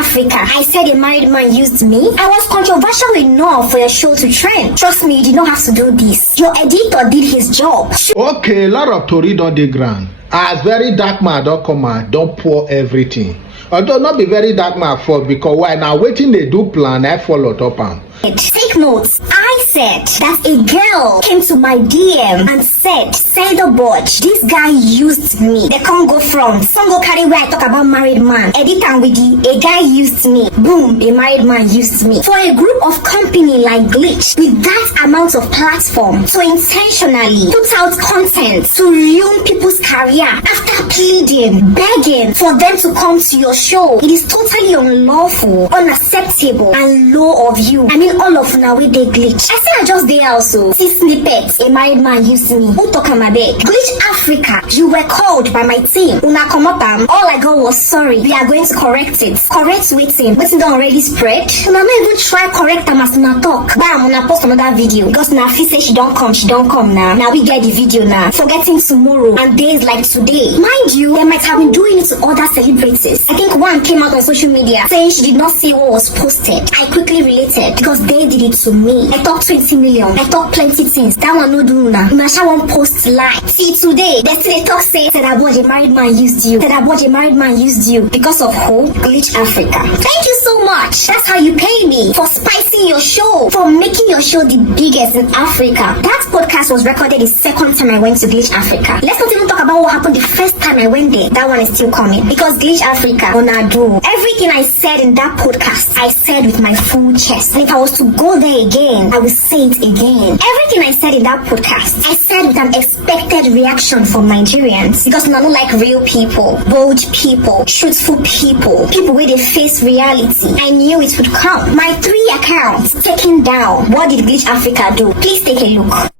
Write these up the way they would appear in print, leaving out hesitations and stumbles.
Africa, I said a married man used me. I was controversial enough for your show to trend. Trust me, you did not have to do this. Your editor did his job. Okay, a lot of tori don dey ground. As very dark man don come out, don pour everything. Although not be very dark man fault, because why now waiting they do plan, I follow up am. Take notes. I said that a girl came to my DM and said, SIDABUJ, this guy used me. They can't go from. Some go carry where I talk about married man. Edit and with a guy used me. Boom, a married man used me. For a group of company like Glitch, with that amount of platform, to intentionally put out content to ruin people's career after pleading, begging for them to come to your show, it is totally unlawful, unacceptable, and low of you. I mean, all of now with they Glitch. I said I just there also. See snippets, a married man used me. Who talk on my bed? Glitch Africa, you were called by my team. Una come up all I got was sorry. We are going to correct it. Correct waiting. But it already spread. Una not even try correct them as una talk. Bam, una post another video. Because now she say she don't come now. Now we get the video now. Forgetting tomorrow and days like today. Mind you, they might have been doing it to other celebrities. I think one came out on social media saying she did not see what was posted. I quickly related because they did it to me. I talked 20 million. I talked plenty things. That one no do now. Masha won't post live. See today, they still talk say SIDABUJ, a married man used you. SIDABUJ, a married man used you. Because of who? Glitch Africa. Thank you so much. That's how you pay me for spicing your show, for making your show the biggest in Africa. That podcast was recorded the second time I went to Glitch Africa. Let's not even talk about what happened the first time I went there. That one is still coming. Because Glitch Africa, NADU, everything I said in that podcast, I said with my full chest. And if I was to go there again, I will say it again. Everything I said in that podcast, I said with an expected reaction from Nigerians. Because I don't like real people, bold people, truthful people, people where they face reality. I knew it would come. My 3 accounts taken down. What did Glitch Africa do? Please take a look.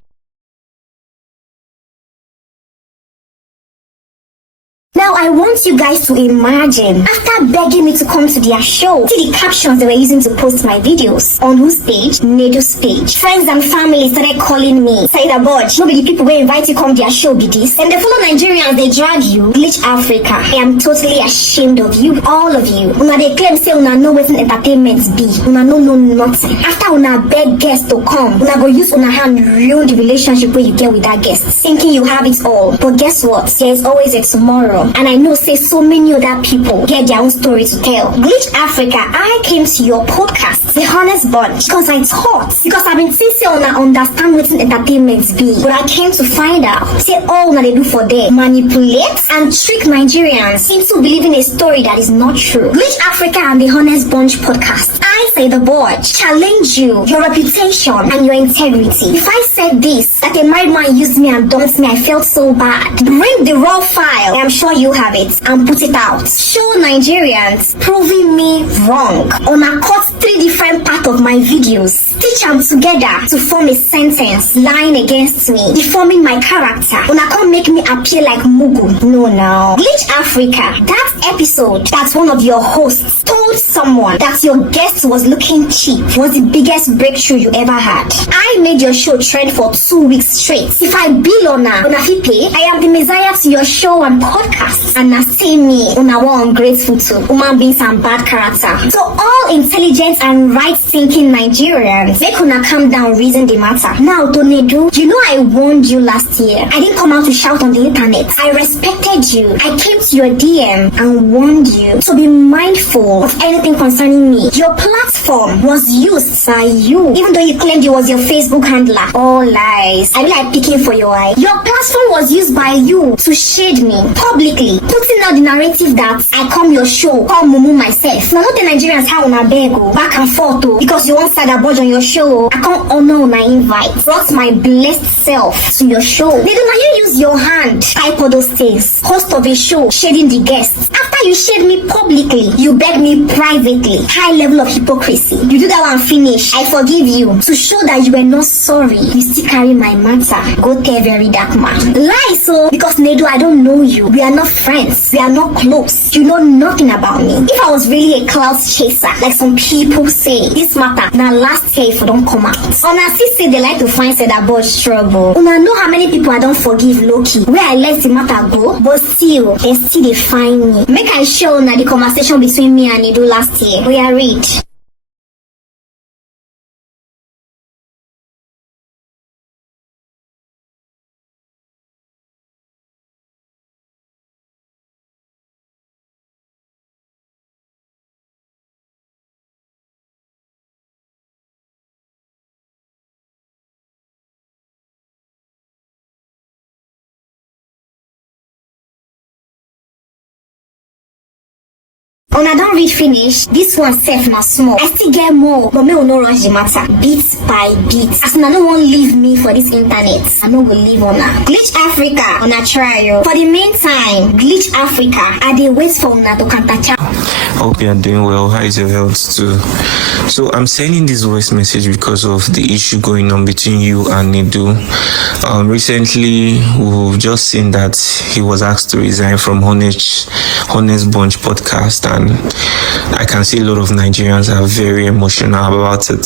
Now I want you guys to imagine, after begging me to come to their show, see the captions they were using to post my videos. On whose page? NADU's page. Friends and family started calling me SIDABUJ. Nobody people will invite you come their show be this. And they follow Nigerians, they drag you. Glitch Africa. I am totally ashamed of you, all of you. Una they claim say una know what entertainment be. Una know nothing. After una beg guests to come, una go use una hand ruin the relationship where you get with that guest, thinking you have it all. But guess what? There is always a tomorrow. And I know say so many other people get their own story to tell. Glitch Africa, I came to your podcast, The Honest Bunch, because I thought, because I've been sincere on understand what entertainment be. But I came to find out, say all that they do for them, manipulate and trick Nigerians into believing a story that is not true. Glitch Africa and The Honest Bunch podcast, I SIDABUJ, challenge you, your reputation and your integrity. If I said this, that a married man used me and dumped me, I felt so bad. Bring the raw file, I'm sure you have it, and put it out. Show Nigerians proving me wrong. Una cut 3 different parts of my videos, stitch them together to form a sentence lying against me, deforming my character. Una can't make me appear like Mugu. No. Glitch Africa, that episode that one of your hosts told someone that your guest was looking cheap was the biggest breakthrough you ever had. I made your show trend for 2 weeks straight. If I bill on una fit pay, I am the messiah to your show and podcast. And I say me, una one ungrateful to human beings and bad character. So all intelligent and right-thinking Nigerians, make una calm down, reason the matter. Now, NADU, you know I warned you last year. I didn't come out to shout on the internet. I respected you. I came to your DM and warned you to be mindful of anything concerning me. Your platform was used by you, even though you claimed it was your Facebook handler. All lies. I be like picking for your eye. Your platform was used by you to shade me publicly, putting out the narrative that I come your show, call Mumu myself. Now, not the Nigerians how una beg back and forth because you want SIDABUJ on your show. I can't honor my invite. Brought my blessed self to your show. They do not you use your hand, type all those things. Host of a show, shading the guests. After you shade me publicly, you beg me privately. High level of hypocrisy. policy. You do that one finish, I forgive you. To show that you were not sorry, you still carry my matter. Go tell very dark man. Lie so, because Nedu, I don't know you. We are not friends. We are not close. You know nothing about me. If I was really a clout chaser, like some people say, this matter, now last year if you don't come out. Una see say they like to find SIDABUJ trouble. Una know how many people I don't forgive Loki. Where I let the matter go, but still, they find me. Make I show una the conversation between me and Nedu last year. We are read. Una don't read finish. This one safe na small. I still get more, but me will no rush the matter. Bit by bit. As una no one leave me for this internet, I no will leave una. Glitch Africa, una trial. For the meantime, Glitch Africa, I dey wait for una to contact. Hope you are doing well. How is your health too? So I'm sending this voice message because of the issue going on between you and NADU. Recently, we've just seen that he was asked to resign from Honest Bunch podcast, and I can see a lot of Nigerians are very emotional about it.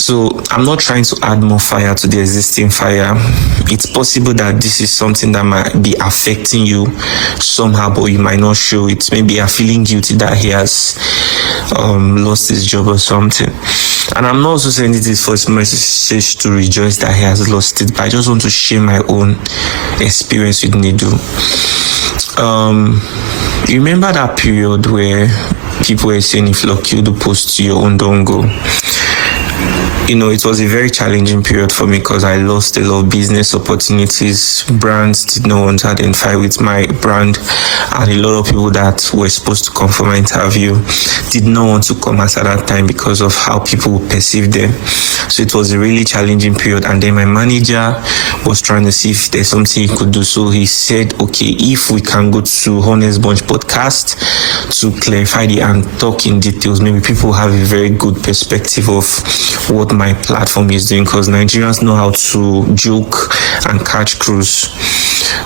So I'm not trying to add more fire to the existing fire. It's possible that this is something that might be affecting you somehow, but you might not show it. Maybe you're feeling guilty that he has lost his job or something. And I'm not also sending this voice message to rejoice that he has lost it, but I just want to share my own experience with NADU. You remember that period where people were saying if lucky you do post to your own, don't go? You know, it was a very challenging period for me because I lost a lot of business opportunities. Brands did not want to identify with my brand, and a lot of people that were supposed to come for my interview did not want to come at that time because of how people perceived them. So it was a really challenging period. And then my manager was trying to see if there's something he could do. So he said, okay, if we can go to Honest Bunch podcast to clarify and talk in details, maybe people have a very good perspective of what my platform is doing, because Nigerians know how to joke and catch cruise.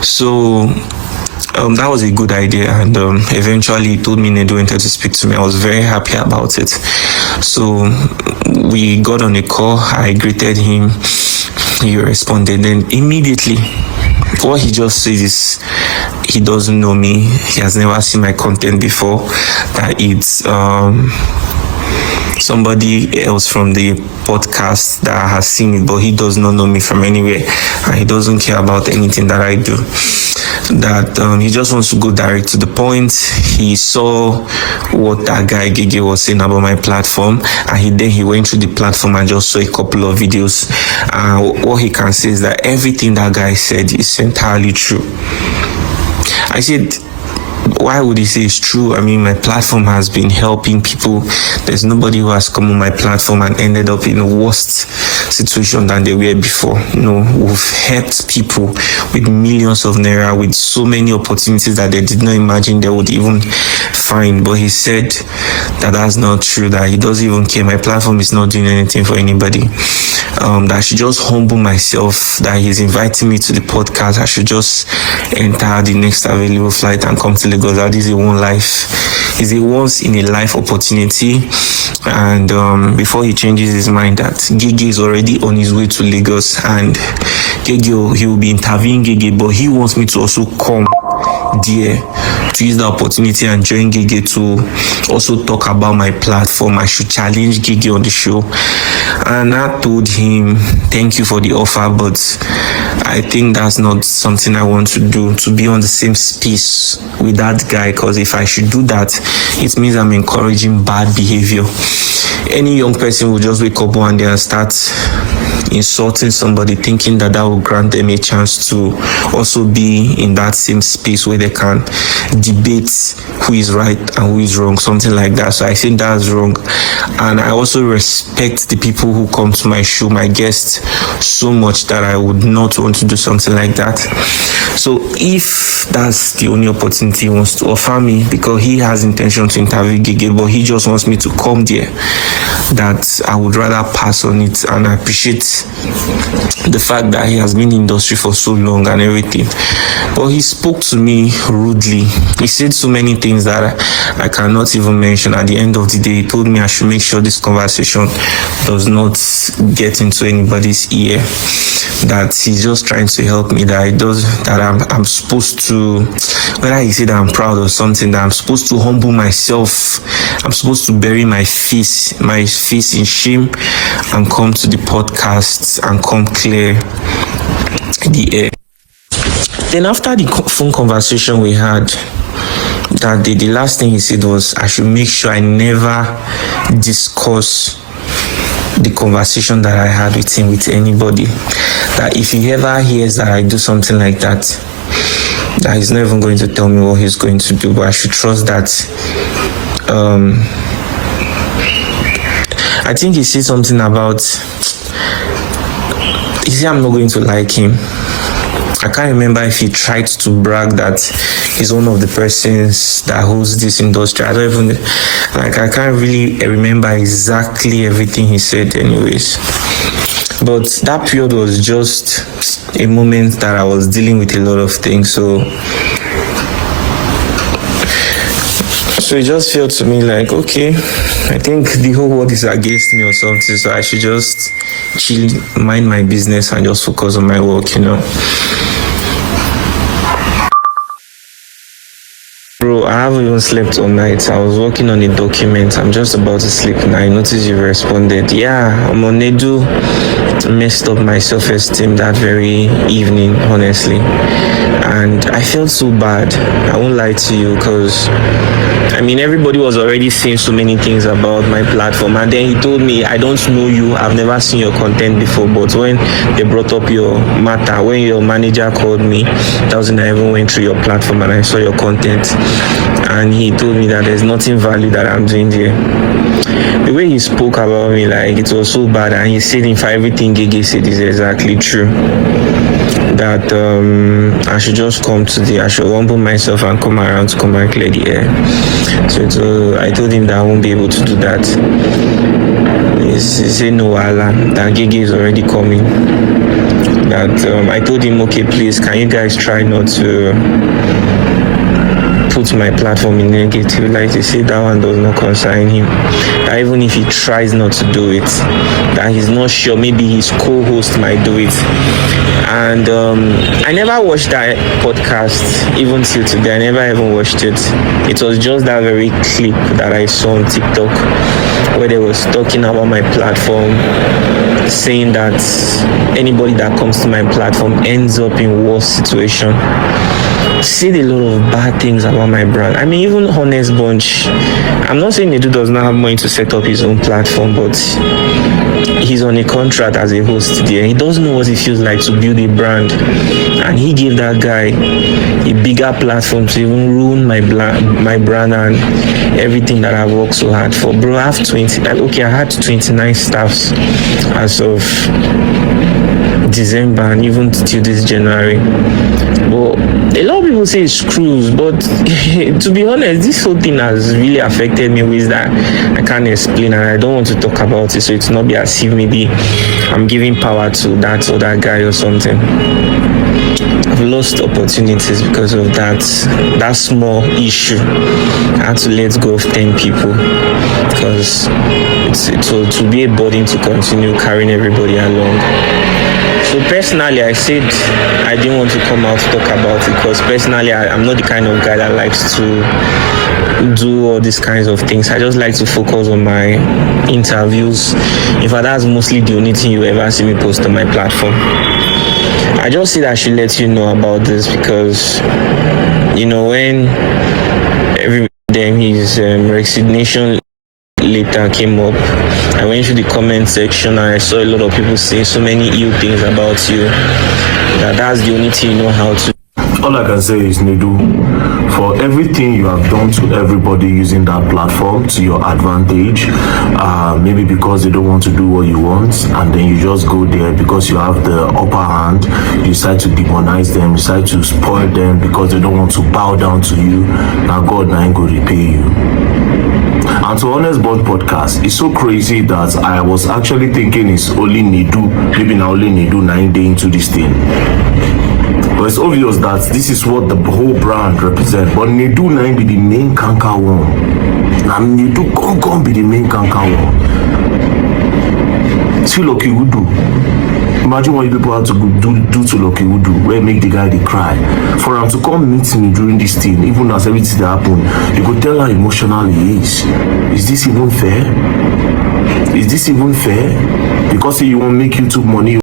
So that was a good idea, and eventually he told me NADU wanted to speak to me. I was very happy about it. So we got on a call. I greeted him. He responded, and immediately what he just said is he doesn't know me. He has never seen my content before. That it's somebody else from the podcast that has seen it, but he does not know me from anywhere, and he doesn't care about anything that I do. That he just wants to go direct to the point. He saw what that guy Gege was saying about my platform, and he went through the platform and just saw a couple of videos. What he can say is that everything that guy said is entirely true. I said, why would he say it's true? I mean, my platform has been helping people. There's nobody who has come on my platform and ended up in a worse situation than they were before. You know, we've helped people with millions of naira, with so many opportunities that they did not imagine they would even find. But he said that that's not true, that he doesn't even care. My platform is not doing anything for anybody. That I should just humble myself, that he's inviting me to the podcast. I should just enter the next available flight and come to Lagos. That is a one life. It's a once in a life opportunity. And before he changes his mind, that Gege is already on his way to Lagos, and Gege, he will be interviewing Gege, but he wants me to also come there to use the opportunity and join Gege to also talk about my platform. I should challenge Gege on the show. And I told him, thank you for the offer, but I think that's not something I want to do, to be on the same space with that guy, because if I should do that, it means I'm encouraging bad behavior. Any young person will just wake up one day and start insulting somebody, thinking that will grant them a chance to also be in that same space where they can debate who is right and who is wrong, something like that. So I think that's wrong. And I also respect the people who come to my show, my guests, so much that I would not want to do something like that. So if that's the only opportunity he wants to offer me, because he has intention to interview Gege, but he just wants me to come there, that I would rather pass on it. And I appreciate the fact that he has been in the industry for so long and everything. But he spoke to me rudely. He said so many things that I cannot even mention. At the end of the day, he told me I should make sure this conversation does not get into anybody's ear, that he's just trying to help me, that I'm supposed to, whether he said I'm proud or something, that I'm supposed to humble myself, I'm supposed to bury my face in shame and come to the podcast and come clear the air. Then after the phone conversation we had that day, the last thing he said was I should make sure I never discuss the conversation that I had with him with anybody. That if he ever hears that I do something like that, that he's not even going to tell me what he's going to do, but I should trust that. I think he said something about, he said I'm not going to like him. I can't remember if he tried to brag that he's one of the persons that holds this industry. I don't even, I can't really remember exactly everything he said anyways. But that period was just a moment that I was dealing with a lot of things. So it just felt to me like, okay, I think the whole world is against me or something. So I should just chill, mind my business and just focus on my work, Bro, I haven't even slept all night. I was working on a document. I'm just about to sleep now. I noticed you responded. Yeah, I'm on NADU. Messed up my self-esteem that very evening, honestly. And I felt so bad. I won't lie to you, because everybody was already saying so many things about my platform, and then he told me, I don't know you, I've never seen your content before, but when they brought up your matter, when your manager called me, that was when I even went through your platform and I saw your content, and he told me that there's nothing value that I'm doing there. The way he spoke about me, like, it was so bad, and he said if everything Gege said is exactly true, that I should just I should humble myself and come around to come and clear the air. So I told him that I won't be able to do that. He said no, Allah, that Gege is already coming. That I told him, okay, please, can you guys try not to put my platform in negative light? He said that one does not concern him. That even if he tries not to do it, that he's not sure, maybe his co-host might do it. And I never watched that podcast, even till today. I never even watched it. It was just that very clip that I saw on TikTok where they was talking about my platform, saying that anybody that comes to my platform ends up in worse situation. Said a lot of bad things about my brand. Even Honest Bunch, I'm not saying NADU does not have money to set up his own platform, but he's on a contract as a host there. He doesn't know what it feels like to build a brand, and he gave that guy a bigger platform to even ruin my brand and everything that I've worked so hard for. Bro, I have I had 29 staffs as of December and even till this January. But a lot of people say it's screws, but to be honest, this whole thing has really affected me in ways that I can't explain, and I don't want to talk about it, so it's not be as if maybe I'm giving power to that or that guy or something. I've lost opportunities because of that small issue. I had to let go of 10 people because it will be a burden to continue carrying everybody along. So personally, I said I didn't want to come out to talk about it because personally, I'm not the kind of guy that likes to do all these kinds of things. I just like to focus on my interviews. In fact, that's mostly the only thing you ever see me post on my platform. I just said I should let you know about this because, when every day his resignation later came up. I went through the comment section and I saw a lot of people saying so many ill things about you, that's the only thing you know how to. All I can say is, NADU, for everything you have done to everybody using that platform to your advantage, maybe because they don't want to do what you want, and then you just go there because you have the upper hand, you decide to demonize them, you decide to spoil them because they don't want to bow down to you. Now God now ain't going to repay you. And to Honest Bond Podcast, it's so crazy that I was actually thinking it's only NADU, maybe now only NADU 9 days into this thing. But it's obvious that this is what the whole brand represents. But NADU 9 be the main canker one. And NADU gon' be the main canker one. See Lucky Wudu. Imagine what you people have to do to Lucky Wudu, where make the guy they cry. For him to come meet me during this thing, even as everything that happened, you could tell how emotional he is. Is this even fair? Is this even fair? Because you won't make YouTube money.